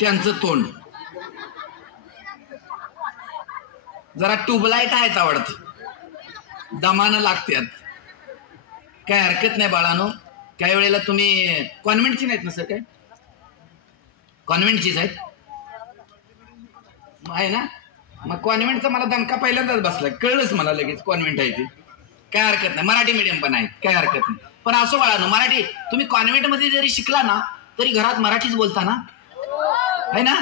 त्यांचं तोंड जरा ट्यूबलाईट आहेत आवडत, दमानं लागतात. काय हरकत नाही बाळानो. काही वेळेला तुम्ही कॉन्व्हेंटची नाहीत ना सर? काय कॉन्व्हेंटचीच आहेत आहे ना? मग कॉन्व्हेंटचा मला दणका पहिल्यांदाच बसला, कळलंच मला लगेच कॉन्व्हेंट आहे ते. काय हरकत नाही, मराठी मीडियम पण आहे, काय हरकत नाही. पण असो बाळानो, मराठी तुम्ही कॉन्व्हेंट मध्ये जरी शिकला ना तरी घरात मराठीच बोलता ना, आहे ना?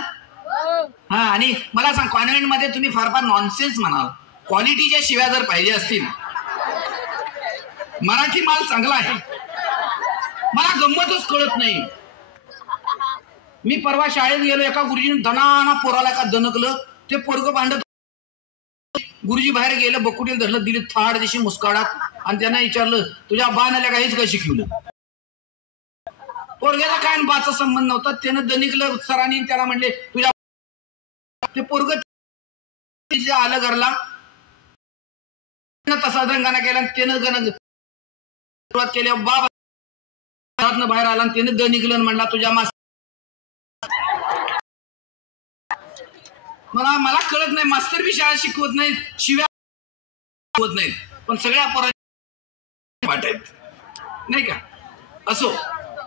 हा. आणि मला सांग, कॉन्व्हेंट मध्ये तुम्ही फार फार नॉनसेन्स म्हणाल, क्वालिटीच्या शिव्या जर पाहिजे असतील, मराठी माल चांगला आहे. मला गंमतच कळत नाही. मी परवा शाळेत गेलो, एका गुरुजीने दणाना पोराला का दणकलं, ते पोरग भांडत. गुरुजी बाहेर गेलं, बकुटीला धरलं, दिली थाड दिशी मुस्काडात, आणि त्यांना विचारलं तुझ्या बानाला काहीच काय शिकवलं? पोरग्याचा काय बाचा संबंध नव्हता. त्यानं दणिकलं सरांनी, त्याला म्हणले तुझ्या. ते पोरग आलं घरला, तसा दंगाना केला, त्यानं सुरुवात केली. बाबा बाहेर आला, त्यानं दणिकलं म्हणला तुझ्या मास. मला कळत नाही, मास्तर बी शाळा शिकवत नाहीत, शिव्या शिकवत नाहीत, पण सगळ्या पोरांना वाटायत नाही का? असो,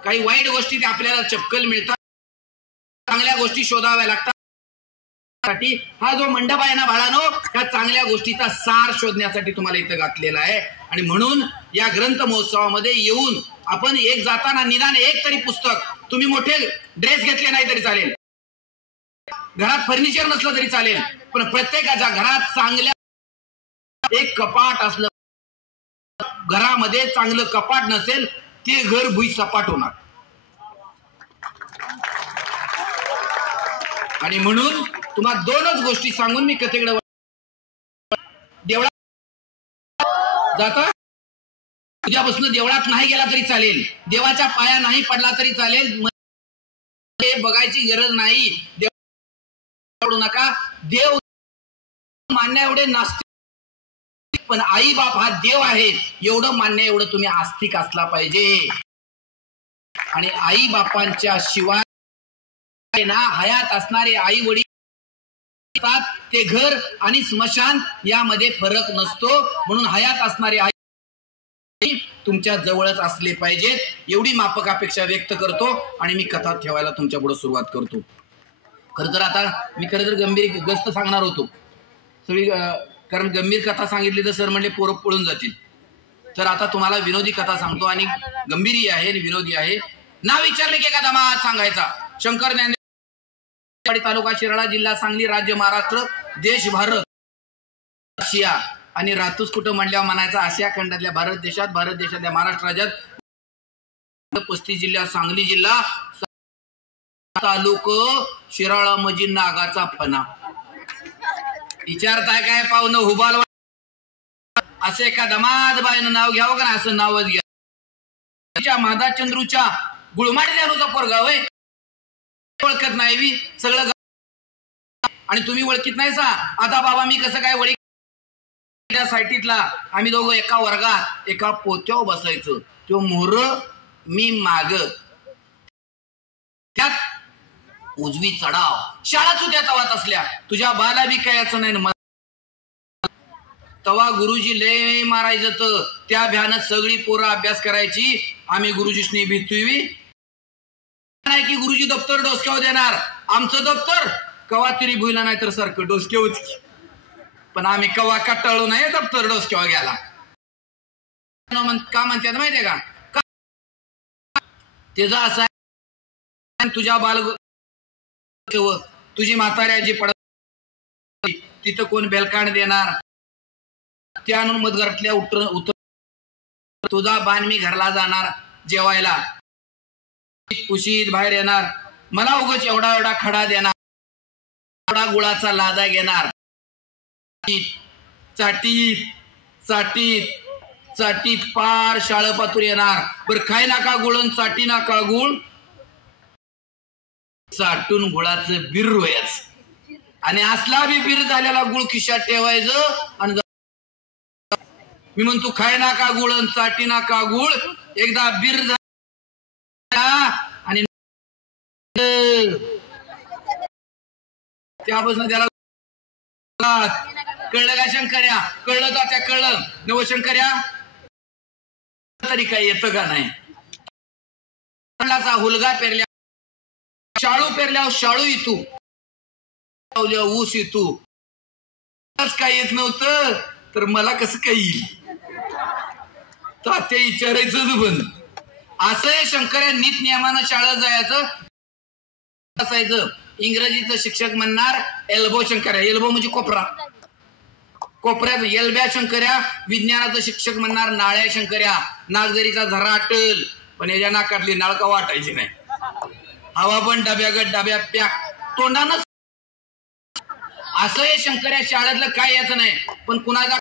काही वाईट गोष्टी आपल्याला चपकल मिळतात, चांगल्या गोष्टी शोधाव्या लागतात. हा जो मंडप आहे ना बाळानो, त्या चांगल्या गोष्टीचा सार शोधण्यासाठी तुम्हाला इथं घातलेला आहे. आणि म्हणून या ग्रंथ महोत्सवामध्ये येऊन आपण एक जाताना निदान एक तरी पुस्तक, तुम्ही मोठे ड्रेस घेतले नाही तरी चालेल, घरात फर्निचर नसलं तरी चालेल, पण प्रत्येकाच्या घरात चांगल्या एक कपाट असलं. घरामध्ये चांगलं कपाट नसेल ते घर भुई सपाट होणार. आणि म्हणून तुम्हाला दोनच गोष्टी सांगून मी कथेकडे. देवळात जाता, तुझ्यापासून देवळात नाही गेला तरी चालेल, देवाच्या पाया नाही पडला तरी चालेल, बघायची गरज नाही. देव नका, देव मान्य एवढे नास्तिक, पण आई बाप हा देव आहे एवढं मान्य, एवढं तुम्ही आस्तिक असला पाहिजे. आणि आई बापांच्या शिवाय ना हयात असणारे आई वडील, ते घर आणि स्मशान यामध्ये फरक नसतो. म्हणून हयात असणारे आई तुमच्या जवळच असले पाहिजेत, एवढी माफक अपेक्षा व्यक्त करतो. आणि मी कथा ठेवायला तुमच्या पुढे सुरुवात करतो. खरं तर आता मी गंभीर गस्त सांगणार होतो सगळी, कारण गंभीर कथा सांगितली तर सर म्हणले पोरं पळून जातील. तर आता तुम्हाला विनोदी कथा सांगतो, आणि गंभीरही आहे आणि विनोदी आहे. नाव विचारले की एखादा मा सांगायचा. शंकर ज्ञानेश्वर, तालुका शिराळा, जिल्हा सांगली, राज्य महाराष्ट्र, देश भारत, आशिया. आणि रातूस कुठं म्हणल्यावर म्हणायचा आशिया खंडातल्या भारत देशातल्या महाराष्ट्र राज्यात 35 जिल्हा, सांगली जिल्हा, तालुक शिराळा मजी नागाचा फणा. विचारताय काय पाहुणं हुबाल, असं एका दमाद बाईनं नाव घ्यावं का? असं नावच घ्या. मादा चंद्रूच्या गुळमाटी जाणूचा पोरगा वय, ओळखत नाही सगळं, आणि तुम्ही ओळखीत नाही सा. आता बाबा मी कसं काय वळी, सायटीतला आम्ही दोघं एका वर्गात एका पोत्यावर बसायचो, तो मोर मी माग, त्यात उजवी चढाव. शाळाच होत्या तवात असल्या, तुझ्या बाला बी काय याचं नाही. तवा गुरुजी लय मारायचं, तर त्या भ्यानं सगळी पोरं अभ्यास करायची. आम्ही गुरुजीसनी भीतोय नाही की गुरुजी दप्तर डोसक्यावर देणार, आमचं दप्तर कवा तरी भुईला नाही तर सारखं डोसक्यावच. पण आम्ही कवा कटाळू नाही दप्तर डोसक्यावर गेला. का म्हणतात माहितीये का? त्याचं असं आहे, तुझ्या बाल तुझी म्हाताऱ्याची पडत तिथं कोण बेलकांड देणार, ते आणून मधघरातल्या उतर तुझा बाण मी घरला जाणार जेवायला, कुशीत बाहेर येणार, मला उगाच एवढा एवढा खडा देणार, एवढा गुळाचा लादा घेणार, चाटीत चाटीत चाटीत पार शाळपातूर येणार. बरं खाय नाका गुळ, चाटी नाका गुळ, चाटून गुळाचं बिर व्हायचं. आणि असला बी बिर झालेला गुळ खिशात ठेवायचं. आणि मी म्हणतो खाय नाका गुळ, चाटी नाका गुळ, एकदा बिर झाला आणि त्यापासून त्याला कळलं का शंकर्या? कळलं का? त्या कळलं नवशंकर्या तरी काही येतं का नाही? हुलगा पेरल्या शाळू पेरल्यावर शाळू येतो, ऊस येतो. काय येत नव्हतं तर मला कसं काही येईल? तात्या विचारायचंच बंद. असं शंकर्या नीट नियमानं शाळेत जायचं असायचं. इंग्रजीचं शिक्षक म्हणणार एल्बो शंकर्या, एल्बो म्हणजे कोपरा, कोपऱ्यात एल्ब्या शंकर्या. विज्ञानाचं शिक्षक म्हणणार नाळ्या शंकर्या, नागझरीचा झरा अटल, पण याच्या नाकातली नाळका वाटायची नाही. हवा पण डब्यागत डब्या पॅक तोंडानं. असं हे शंकर्या शाळेतलं काय याचं नाही. पण कुणाचा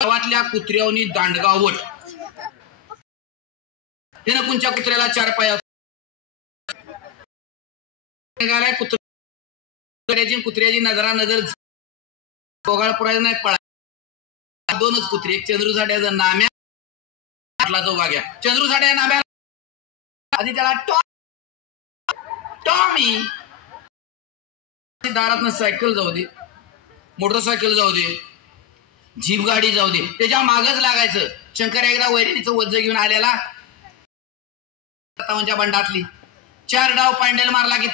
गावातल्या कुत्र्यावनी दांडगावट, त्यानं कुणच्या कुत्र्याला 4 पाया कुत्र्याची नजरा नजर गोगाळपुरायचं नाही पळा. 2च कुत्रे, एक चंद्रू साठ्याचा नाम्या, जो वाग्या. चंद्रू साठ्या नाम्या आधी त्याला टॉमी. दारातनं सायकल जाऊ दे, मोटरसायकल जाऊ दे, जीप गाडी जाऊ दे, त्याच्या मागच लागायचं. शंकर एकदा वैरणीचं वज्ज घेऊन आलेला बंडातली 4 डाव पांडेल मारला की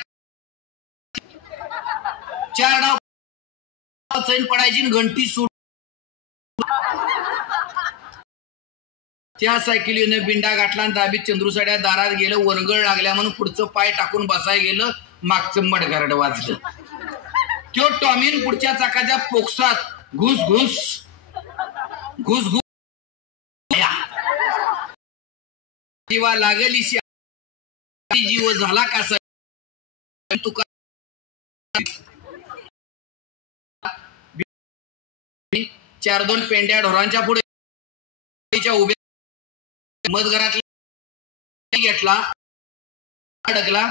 4 डाव चैन पडायची, घंटी सूट. त्या सायकलीने बिंडा गाठला आणि दाबीत चंद्रूसाड्या दारात गेलं. वरंगळ लागल्या म्हणून पुढचं पाय टाकून बसाय गेलं. मागचं मडगारड वाजलं. तो टॉमीन पुढच्या चाकाच्या पोक्सात घुस घुस घुस घुस जीवा लागली. जीव झाला कसा? तुका 4-2 पेंड्या ढोरांच्या पुढे उभ्या मधघरातला घेतला, अडकला,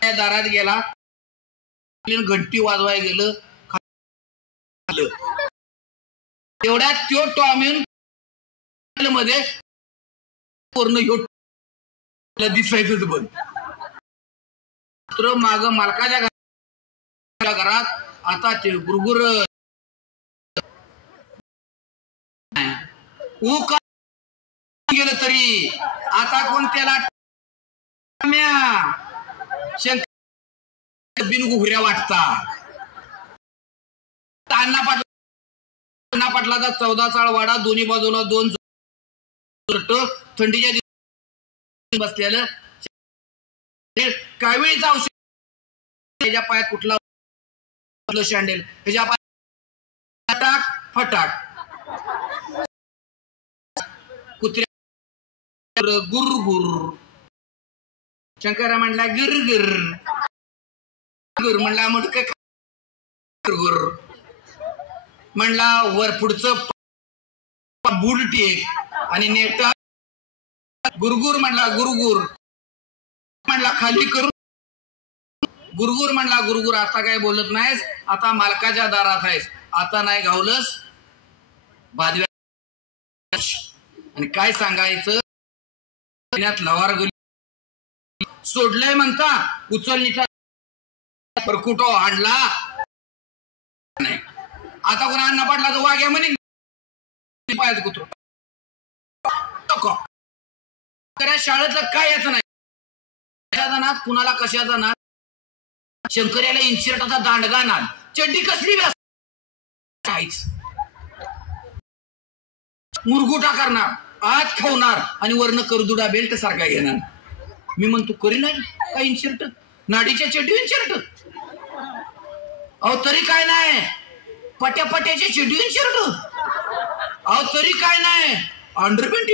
दारात गेला, घंटी वाजवाय गेलं. तेवढ्यात तो टॉमीन मध्ये पूर्ण दिसायचंच बंद. माग मालकाच्या घरात आता ते गुरगुर गेलं तरी आता कोण त्याला बिनगुहऱ्या वाटता. अण्णा पाटलाचा 14 चाळ वाडा, दोन्ही बाजूला 2 थंडीच्या दिवशी बसलेलं. कावेळीचं औषध त्याच्या पायात कुठला शँडेल, त्याच्या पायात फटाक फटाक. कुत्र्या गुरगुर. शंकरा म्हणला गिरगिर गुर म्हणला मुडक गुर म्हणला. वर पुढचं बुड टेक आणि नेट गुरगुर म्हणला. गुरगुर म्हणला खाली करून. गुरगुर म्हणला गुरगुर आता काय बोलत नाहीस, आता मालकाच्या दारात आहेस, आता नाही घावलंस बादव्या. आणि काय सांगायचं, लवार गेली सोडलंय म्हणता. उचल निठा परकुटो हाणला नाही. आता कोणा अण्णा पाटला तो वाघ्या म्हणे पायात कुत्रो. शाळेतलं काय याचं नाही. कशाचा नाद, कुणाला कशाचा नाद. शंकर्याला इन्शर्टाचा दांडगा नाद. चड्डी कसली व्यास काहीच. मुरगुटा करणार, आत खावणार आणि वरनं करदुडा बेल्ट सारखा घेणार. मी म्हणतो करी नाही काय इन्शर्ट, नाडीच्या चड्डी इन्शर्ट. अहो तरी काय नाही, पट्याचे चड्डी इन्शर्ट. अहो तरी काय नाही, अंडरपॅन्ट.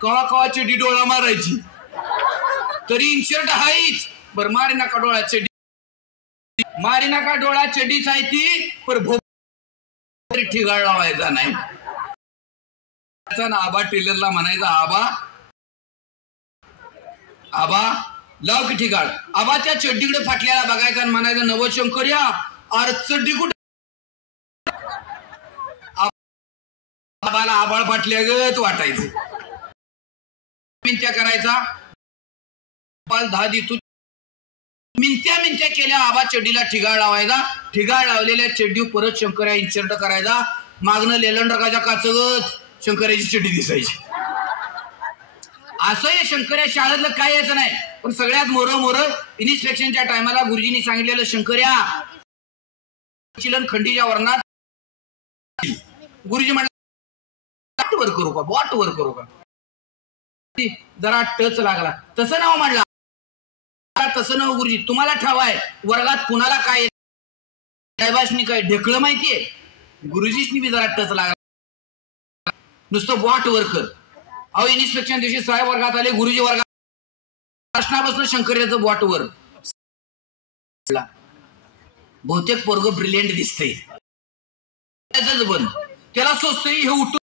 कवा चड्डी डोळा मारायची तरी इन्शर्ट हायच. बर मारी नका डोळा चड्डी, मारी नका डोळा चड्डीच आहे ती, पर तरी ठिगाळ लावायचा नाही. आबा टेलरला म्हणायचा आबा आबा लाव की ठिगाळ. आबा त्या चड्डीकडे फाटल्याला बघायचा आणि म्हणायचं नवशंकर्या अरे चड्डी कुठे. आबाला आबाळ फाटल्यागत वाटायचं. त्या करायचा गोपाल 10 दे तू मिनत्या मिनत्या केल्या आबा चड्डीला ठिगाळ लावायचा ठिगाळ लावलेल्या चड्डीवर परत शंकर्या इन्सर्ट करायचा मागणं लेलंडकाच्या काचगत शंकर्याची चड्डी दिसायची असं हे शंकर्या शाळेतलं काय यायचं नाही पण सगळ्यात मोर इन्स्पेक्शनच्या टायमाला गुरुजींनी सांगितलेलं शंकर्या चिलन खंडीच्या वर्णात गुरुजी म्हणला वर करू का बॉट वर करू का जरा टच लागला तसं नाव म्हणला तसं नाव गुरुजी तुम्हाला ठावाय वर्गात कुणाला काय साहेबांनी काय ढेकळं माहितीये गुरुजींनी बी जरा टच लागला नुसतं बॉट वर कर अहो इन्स्पेक्शन दिवशी साहेब वर्गात आले गुरुजी वर्गात प्रश्नापासून शंकर्याचं बॉट वर बहुतेक पोरग ब्रिलियंट दिसते बंद त्याला सोचतोय हे उठून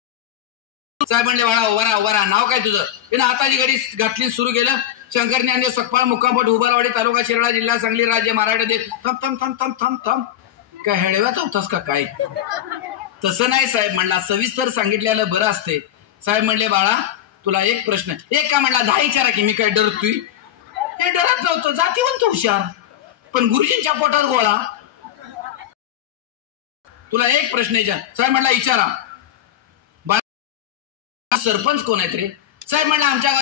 साहेब म्हणले बाळा उभा नाव काय तुझं त्यानं हाताची गाडी घातली सुरू केलं शंकरने आणले सकपाळ मुक्कामपट उबारवाडी तालुका शिराळा जिल्हा सांगली राज्य महाराष्ट्र देश थांब थांब थांब थांब थांब थांब काय हेडव्याचा होतास का काय तसं नाही साहेब म्हणला सविस्तर सांगितलेलं बरं असते साहेब म्हणले बाळा तुला एक प्रश्न एक का म्हणला 10 विचारा की मी काय डरतोय हे डरत नव्हतं जातीवंत हुशार पण गुरुजींच्या पोटात गोळा तुला एक प्रश्न विचार साहेब म्हणला विचारा बाळा सरपंच कोण आहेत रे साहेब म्हणला आमच्या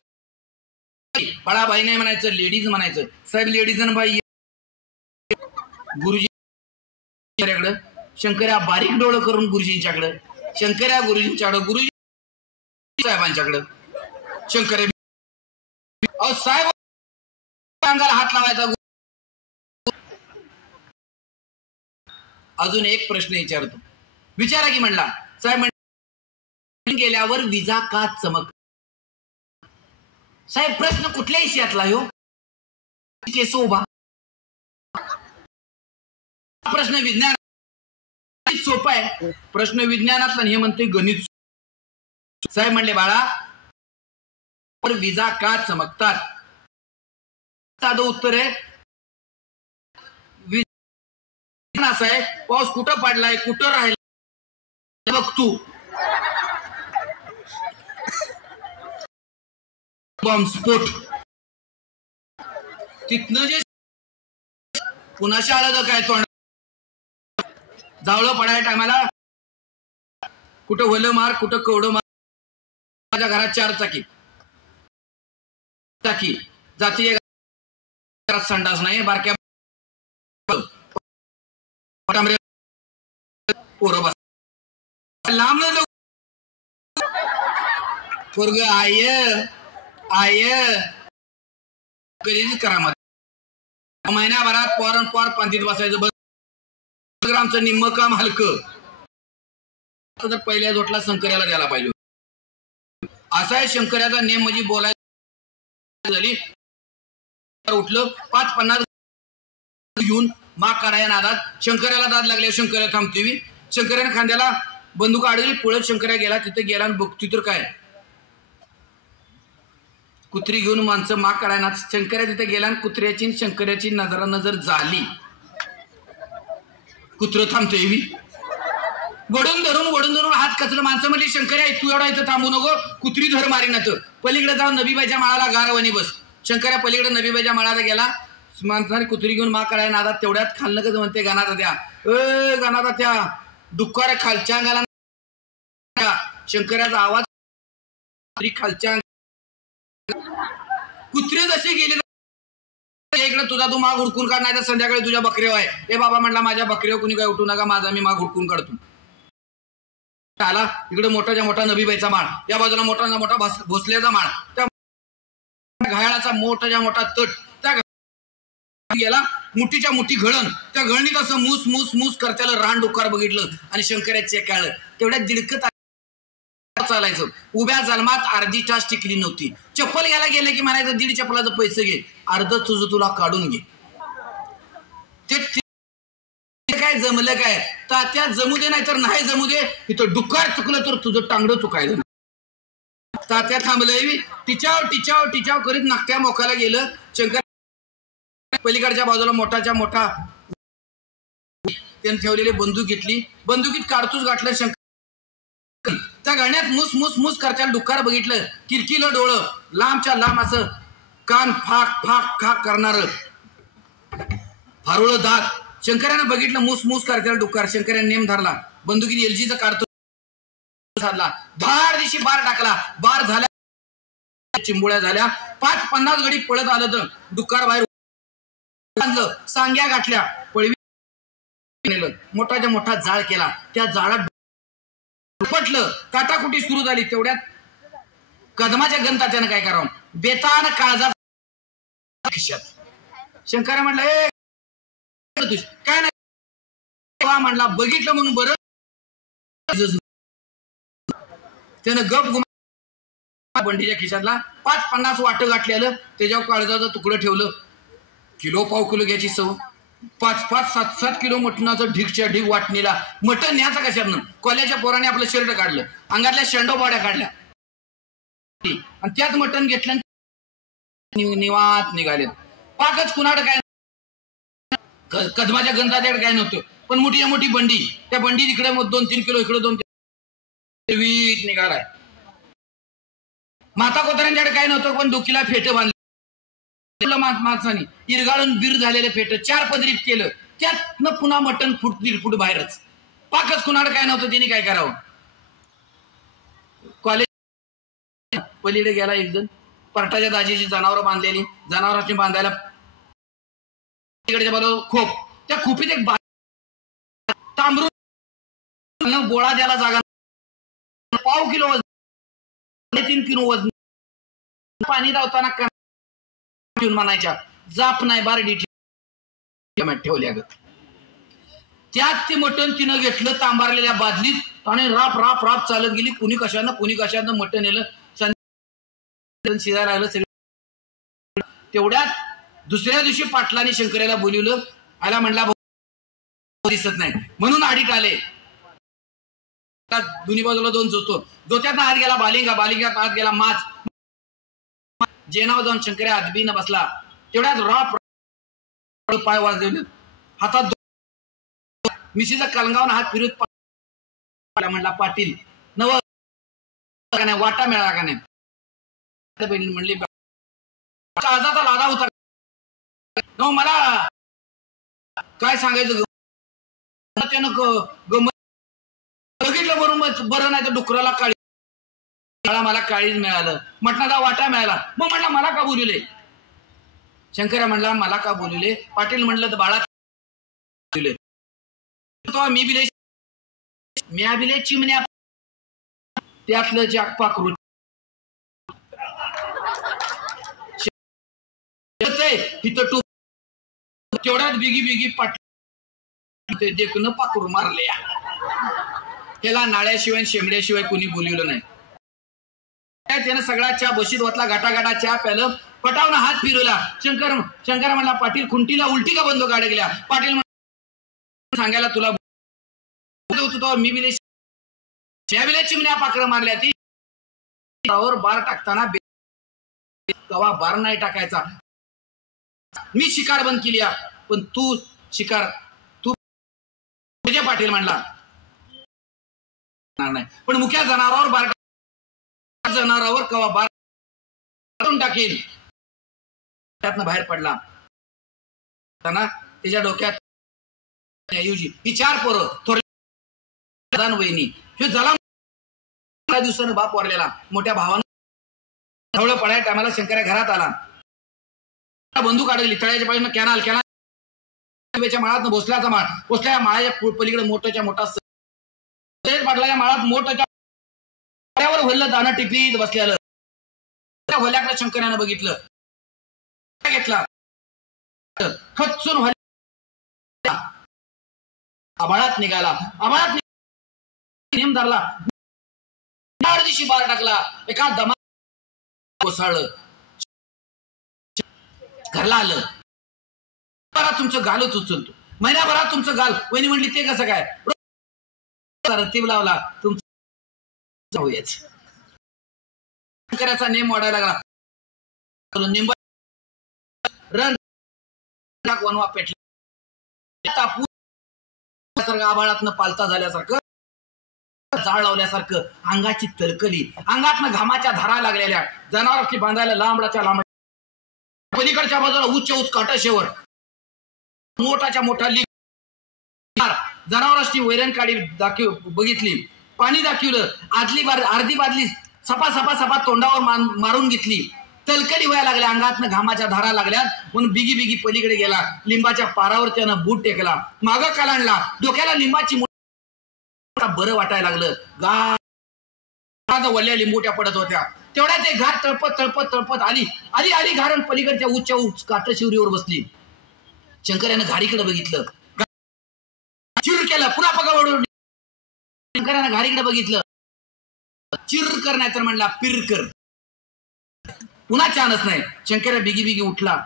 बाळा बाई नाही म्हणायचं लेडीज म्हणायचं साहेब लेडीज आणि बाई गुरुजी शंकर्या बारीक डोळं करून गुरुजींच्याकडे शंकर्या गुरुजींच्याकडे गुरुजी साहेबांच्याकडे शंकर्या अहो साहेब अंगाला हात लावायचा अजून एक प्रश्न विचारतो विचारा की म्हणला साहेब गेल्यावर विजा का चमक साहेब प्रश्न कुठल्या विषयातला हो केस उभा प्रश्न विज्ञान सोपा आहे प्रश्न विज्ञानातला हे म्हणतोय गणित साहेब म्हणले बाळा विजा का चमकतात साधं उत्तर आहे असं आहे पाऊस कुठं पडलाय कुठं राहिला बघ तू बॉम्बस्फोट तिथनं जे पुन्हा शाळा काय तोंड जावळं पडाय टायमाला कुठं वलं मार कुठं कवडं मार माझ्या घरात 4 चाकी जाती घरात संडास नाही बारक्या पोरं बस लांब पोरग आय कधीच करा महिन्याभरात पोर पंथीत बसायचं बस आमचं निम्म काम हलकं तर पहिल्या जोटला शंकर्याला द्यायला पाहिजे असा आहे शंकर्याचा नेम म्हणजे बोलायला झाली उठलं 5-50 घेऊन माग काढाया नादात शंकर्याला दाद लागल्या शंकर्या थांबतोय शंकर्याने खांद्याला बंदूक अडवली पळत शंकर्या गेला तिथे गेला आणि बघतोय तर काय कुत्री घेऊन माणसं माग काढायना शंकर्या तिथे गेला आणि कुत्र्याची शंकर्याची नजर झाली कुत्र थांबतोय वडून धरून हात कचलं माणसं म्हणली शंकर्या तू एवढा इथं थांबू नको कुत्री धर मारीनात पलीकडे जाऊन नबीबाईच्या माळाला गारवणी बस शंकर्या पलीकडे नबीबाईच्या माळाला गेला माणसाने कुत्री घेऊन माग काढायला नादात तेवढ्यात खाल्लं कसं म्हणते गाणाता त्या डुक्कर खालच्या अंगाला शंकर्याचा आवाज खालच्या कुत्रे जसे गेले इकडे तुझा तू माग हुडकून काढ नाही तर संध्याकाळी तुझ्या बकऱ्या आहे हे बाबा म्हटला माझ्या बकऱ्यावर कुणी काय उठू नका माझा मी माग हुडकून काढतो आला इकडे मोठाच्या मोठा नबीबाईचा माळ या बाजूला मोठाचा मोठा भोसल्याचा माळ त्या घायाळाचा मोठाच्या मोठा तट त्या गेला मुठीच्या मुठी घळण त्या घळणीत असं मूस मूस मूस करत्याला रान डोकार बघितलं आणि शंकर्याचे काळ तेवढ्या दिडकत चालायचं उभ्या जन्मात अर्धी तास टिकली नव्हती चप्पल घ्यायला गेले की म्हणायचं 1.5 चप्पलाचं पैसे घे अर्ध तुझं तुला काढून घे ते काय जमलं काय तात्या जमू दे नाही तर नाही जमू दे इथं डुक्कर चुकलं तर तुझं टांगडं चुकायचं तात्या थांबलंय टिचाव करीत नाकट्या मोकाला गेलं शंकर पलीकडच्या बाजूला मोठाच्या मोठा त्याने ठेवलेली बंदूक घेतली बंदुकीत कारतूस गाठलं शंकर त्या गाण्यात मुस मुस मुस करत्याला डुक्कर बघितलं किरकिलं डोळं लांबच्या लांब असं कान फाक फाक फाक करणार फारुळ दात. शंकरानं बघितलं मूस मूस करत्याला डुक्कर. शंकराने नेम धरला, बंदुकीत एलजीचा कारतूस साधला, धाड दिशी बार टाकला. बार झाल्या, चिंबोळ्या झाल्या. 5-50 गडी पळत आलं तर डुक्कर बाहेर आणलं, सांग्या गाठल्या, पळवी नेलं, मोठाच्या मोठा जाळ केला. त्या जाळात पटलं, काटाकुटी सुरू झाली. तेवढ्यात कदमाच्या गंता त्यानं काय करावं, बेतान काळजा खिशात. शंकरा म्हटलं, ए काय नाही म्हणला, बघितलं म्हणून बरं. त्यानं गप गुमा बंडीच्या खिशातला 5-50 वाट गाठलेलं, त्याच्यावर काळजाचं तुकडं ठेवलं. किलो पाव किलो घ्यायची सव, 5-5, 7-7 किलो मटणाचं ढीगच्या ढीग वाटणीला. मटण न्यायचं कशातनं, कोल्याच्या पोराने आपलं शर्ट काढलं, अंगातल्या शेंडोबाड्या काढल्या आणि त्यात मटण घेतलं, निवांत निघालेत. पाकच कुणाड काय कदमाच्या गंधाच्याकडे काय नव्हतं, पण मोठी मोठी बंडी. त्या बंडी इकडे 2-3 किलो, इकडे 2-3 वीट निघालाय. माता कोतऱ्यांच्याकडे काय नव्हतं, पण डोकीला फेट बांधलं माणसाने, इरगाळून बीर झालेले फेट 4 पदरीत केलं. त्यातनं पुन्हा मटण फूट 1.5 फूट बाहेरच. पाकच कुणाड काय नव्हतं, तिने काय करावं. कॉलेज पलीकडे गेला एक जण, परटाच्या दाजीची जनावर बांधलेली, जनावरांची बांधायला तिकडच्या बरोबर खोप, त्या खोपीत एक तांबरून गोळा द्यायला जागा, 1/2 किलो वजन, 3 किलो वजन. पाणी धावताना घेऊन म्हणायच्या, जाप नाही बारडी ठेवल्या ग. त्यात ते मटण तिनं घेतलं तांबारलेल्या बादलीत आणि राप राप राप चालत गेली. कुणी कशानं मटण नेलं, शिजायला लागलं सगळं. तेवढ्यात दुसऱ्या दिवशी पाटलाने शंकराला बोलवलं. आला म्हणला, दिसत नाही म्हणून आडीत आले. दोन्ही बाजूला 2 जोत्यात हात गेला बालिंगात हात गेला माच. जेनावर जाऊन शंकर्या हातबीनं बसला. तेवढ्यात राप पाय वाजवले, हातात मिशीचा कलंगावून हात फिरत म्हणला, पाटील नव का नाही, वाटा मिळाला का नाही. म्हणली, काळजाचा लादा होता न, मला काय सांगायचं. त्यानं बघितलं बरोबर, बरं नाही तर डुकराला काळी, मला काळीच मिळालं, मटणाचा वाटा मिळाला. मग म्हणला, मला का बोलवले. शंकर्या म्हणला, मला का बोलवले. पाटील म्हणलं, तर बाळा मी बिले चिमण्या त्यातलं जागपाकरू इथं टू. तेवढ्यात बिगी पाटील देखून पाकरू मारले. त्याला नाळ्याशिवाय शेंबड्याशिवाय कोणी बोलवलं नाही. त्यानं सगळा चहा बशीत वाटला, गाटा चहा प्यालं, पटावून हात फिरवला. शंकर म्हणला, पाटील खुंटीला उलटी का बंद गाड्या गेल्या. पाटील सांगायला तुला मी बिले चिमण्या पाखरं मारल्या. ती बार टाकताना तवा बार नाही टाकायचा. मी शिकार बंद केली, पण तू शिकार तुझ्या पाटील म्हणला नाही, पण मुख्या जनावरावर बार, जनावरावर कवा बार टाकेल. त्यातनं बाहेर पडला. त्याच्या डोक्यात ही 4 पोरं, थोडे वहिनी, हे झाला दिवसानं बाप वारलेला. मोठ्या भावानं ढवळं पडायच्या टायमाला शंकर्या घरात आला. बंदूक अडकली तळ्याच्या बाजूने, कॅनाल माळात भोसल्याचा माळ, भोसल्या माळाच्या पलीकडे मोठ्याच्या मोठा पाटलाच्या माळात मोठ्याच्या होल्लं दाणं टिपीत बसलेलं. त्या होल्याकडे शंकर्यानं बघितलं, घेतला, खचून आभाळात निघाला. आभाळात नेम धरला, दिशी बार टाकला. एका दमा कोसळलं, घरला आलं. तुमचं गालच उचलतो, महिन्याभरात तुमचं गाल. वहिनी म्हणली, ते कसं काय. रतीब लावला, तुमचं होयच. शंकराचा नेम वाढायला लागला. निंब वनवा पेटला, आभाळातनं पालता झाल्यासारखं, जाळ लावल्यासारखं अंगाची तरकली, अंगातनं घामाच्या धारा लागलेल्या. जनावरांची बांधायला लांबडाच्या लांब पलीकडच्या बाजूला उच्च काटाशेवर मोठाच्या मोठा जनावरांची वैरण काढी बघितली, पाणी दाखवलं, अर्धी बादली सपा सपा सपा तोंडावर मारून घेतली, तलकडी व्हायला लागल्या, अंगातनं घामाच्या धारा लागल्यात, म्हणून बिगी बिगी पलीकडे गेला, लिंबाच्या पारावर त्यानं बूट टेकला, मागं कालांडला, डोक्याला लिंबाची बरं वाटायला लागलं, वल्ल्या लिंबूट्या पडत होत्या, तेवढ्या ते घाट तळपत तळपत तळपत आली आली आली घारण पलीकडच्या उच्च काटशिवरीवर बसली. शंकरानं घारीकडे बघितलं, चिर केलं, पुन्हा पकड. शंकरानं घारीकडे बघितलं, चिर कर नाही तर म्हणला पिर कर, पुन्हा चानच नाही. शंकरा बिगी बिगी उठला,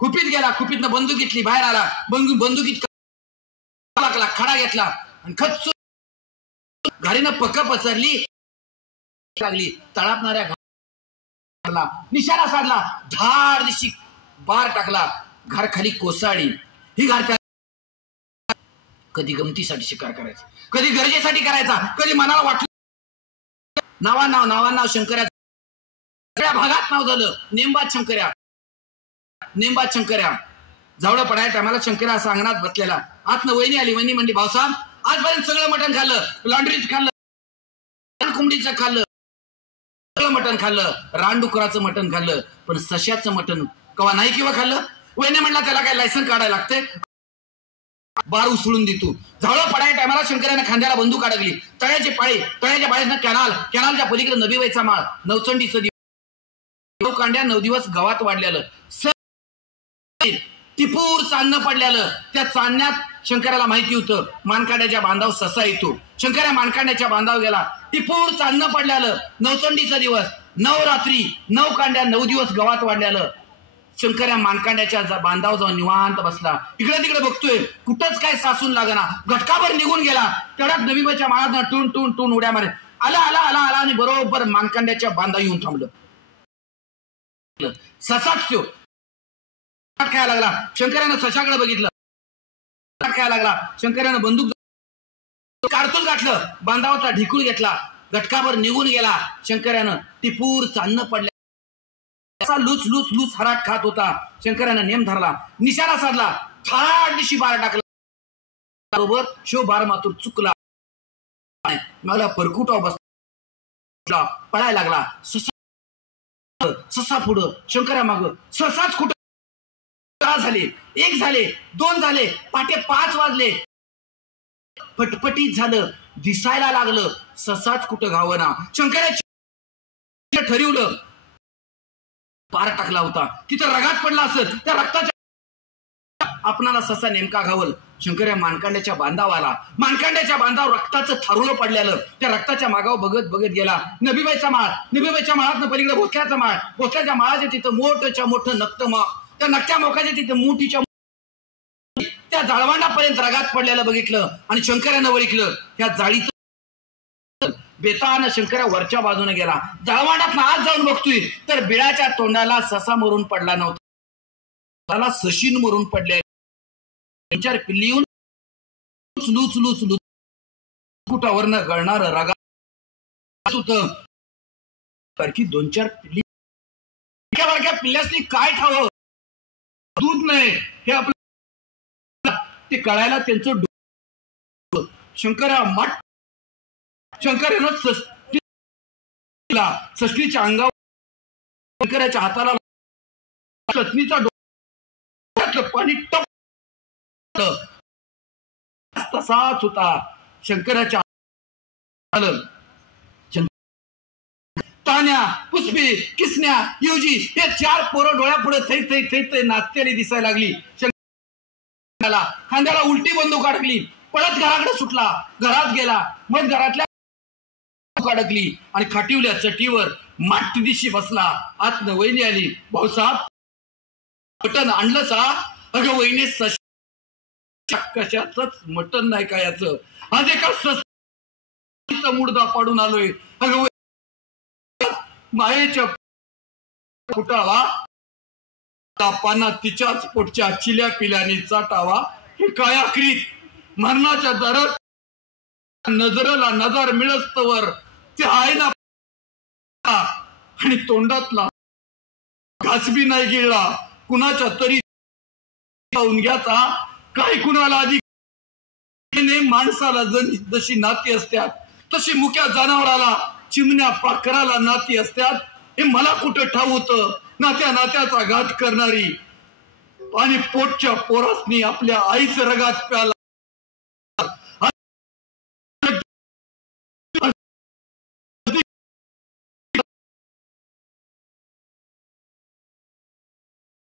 खुपीत गेला, खुपीतनं बंदूक घेतली, बाहेर आला, बंदुकीत खडा घेतला आणि खच्च घारीनं पक्क पसरली लागली, तळापणाऱ्या घाला निशाणा साधला, धाड दिशी बार टाकला, घार खाली कोसळली. ही घार कधी गमतीसाठी शिकार करायचा, कधी गरजेसाठी करायचा, कधी मनाला वाटलं नावा शंकर्या भागात नाव झालं नेमबाज शंकर्या. जावळं पडायला टायमाला शंकर्या असं अंगणात बसलेला, आतनं वहिनी आली, वहिनी म्हणली, भाऊसाहेब आजपर्यंत सगळं मटण खाल्लं, लॉन्ड्रीच खाल्लं, कोंबडीचं खाल्लं, सगळं मटण खाल्लं, रानडुकराचं मटण खाल्लं, पण सश्याचं मटण कवा नाही किंवा खाल्लं. वहिनी म्हणला, त्याला काय लायसन काढायला लागतंय, बार उसळून देतो. झावळं पडायच्या टायमाला शंकराने खांद्याला बंदूक अडकली, तळ्याची बाळेसनं कॅनालच्या पलीकडे नबीबाईचा माळ, नवचंडीचं दिवस कांड्या 9 दिवस गावात वाढलेलं, टिपूर चांदणं पडलेलं. त्या चांदण्यात शंकराला माहिती होतं मानकाड्याच्या बांधाव ससा येतो. शंकरा मानकांड्याच्या बांधाव गेला, टिपूर चांदणं पडलेलं, नवचंडीचा दिवस, 9 रात्री 9 कांड्या 9 दिवस गावात वाढलेलं. शंकर्या मानकांड्याच्या बांधावर जाऊन निवांत बसला, इकडे तिकडे बघतोय, कुठंच काय सासून लागना, घटकाभर निघून गेला. तेवढ्यात नबीबाईच्या माळात टून टून टून उड्या मारे आला आणि बरोबर मानकांड्याच्या बांधा येऊन थांबलं. ससाच तो खायला लागला. शंकरानं सशाकडे बघितलं, खायला लागला. शंकरानं बंदूक कारतूस गाठलं, बांधावरचा ढिकूळ घेतला, घटकाभर निघून गेला. शंकरानं टिपूर चांदणं पडल्या लूच लूच लूच हराट खात होता. शंकरानं नेम धरला, निशाणा साधला, थाड दिशी बार टाकला, बरोबर शो बार मातूर चुकला, मला परकुटाव बसला, पळायला लागला. ससा पुढं, शंकरा माग, ससाच कुठं झाले, 1 झाले, 2 झाले, पाटे 5 वाजले, पटपटीत झालं, दिसायला लागलं, ससाच कुठं घावना. शंकराच्या ठरवलं, पार टाकला होता, तिथं रगात पडला असत, त्या रक्ताच्या आपणाला ससा नेमका घावल. शंकर्या मानकांड्याच्या बांधाव आला, मानकांड्याच्या बांधावर रक्ताचं थारुलं पडलेलं, त्या रक्ताच्या मागावर बघत बघत गेला. नबीबाईचा माळ, नबीबाईच्या माळातनं पलीकडे भोसल्याचा माळ, भोसल्याच्या माळाच्या तिथं मोठं नक्तमा, त्या नक्त्या मोकाच्या तिथं मोठीच्या त्या जाळवांडापर्यंत रगात पडलेलं बघितलं आणि शंकरानं ओळखलं. त्या जाळीचं बेतानं शंकरा वरच्या बाजूने गेला, जाळवांडात आज जाऊन बघतोय तर बिळाच्या तोंडाला ससा मरून पडला नव्हता, त्याला सशीन मरून पडले. 4 पिल्ली येऊन लूच लूच लूच कुटावरनं गळणार रगा होतं. 2-4 पिल्ली, बारक्या पिल्ल्यासनी काय ठावं, दूध नाही हे आपलं, ते कळायला त्यांचं शंकरा मठ. शंकरानं षष्टीच्या अंगावर शंकराच्या हाताला ससनीचा डोक्यातलं पाणी टप तसाच होता. शंकराच्या तान्या, पुष्पी, किसन्या, युजी हे 4 पोरं डोळ्यापुढे थै नाचतेली दिसायला लागली. शंकराला खांद्याला उलटी बंदूक अडकली, पळत घराकडे सुटला, घरात गेला, मग घरातल्या अडकली आणि खाटीवल्या चटीवर माटी दिशी बसला. आतनं वहिनी आली, भाऊसाहेब मटण आणलं सा? अगं वहिनी, कशाचंच मटण नाही का याचं, आज एका ससा मुडदा पाडून आलोय. अगं मायेच्या फुटावा तापाना तिच्याच पोटच्या चिल्या पिल्याने चाटावा. हे काय आखरीत, मरणाच्या दरात नजरला नजर मिळस्तवर ते आहे ना, आणि तोंडातला घासबी नाही गिळला, कुणाच्या तरी घ्यायचा काय कुणाला अधिक माणसाला जशी नाती असतात तशी मुक्या जनावराला चिमण्या पाखराला नाती असतात हे मला कुठं ठाऊ होतं. नात्याचा घात करणारी आणि पोटच्या पोरासनी आपल्या आईच रगात प्याला